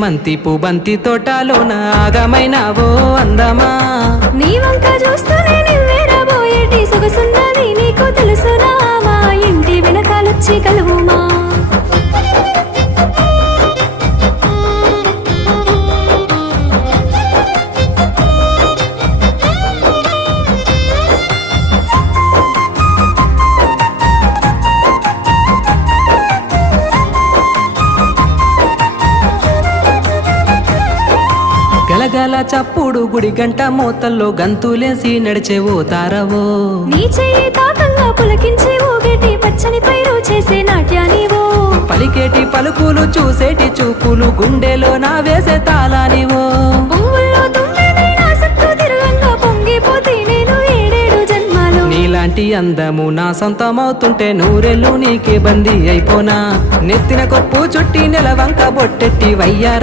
మంతిపు బంతి తోటలోన ఆగమైనావో అందమా నీ వంక చూస్తూనే నివ్వేరబోయేటి సొగసున్నది నీకు తెలుసునా మా ఇంటి వెనకాలొచ్చి కలువుమా గలగల చప్పుడు గుడి గంట మోతల్లో గంతులేసి నడిచేవో తారవో నీ చెయ్యి తాకంగా పులకించి ఊగేటి పచ్చని పైరు చేసే నాట్యానివో పలికేటి పలుకులు చూసేటి చూపులు గుండెలో నా వేసే తాళానివో పువ్వుల్లో తుమ్మెదైనా సత్తు తిరుగంగా పొంగిపోతే నేను ఏడేడు జన్మాలు నీలాంటి అందము నా సొంతమవుతుంటే నూరెళ్ళు నీకే బందీ అయిపోనా నెత్తిన కొప్పు చుట్టి నెలవంక బొట్టెట్టి వయ్యార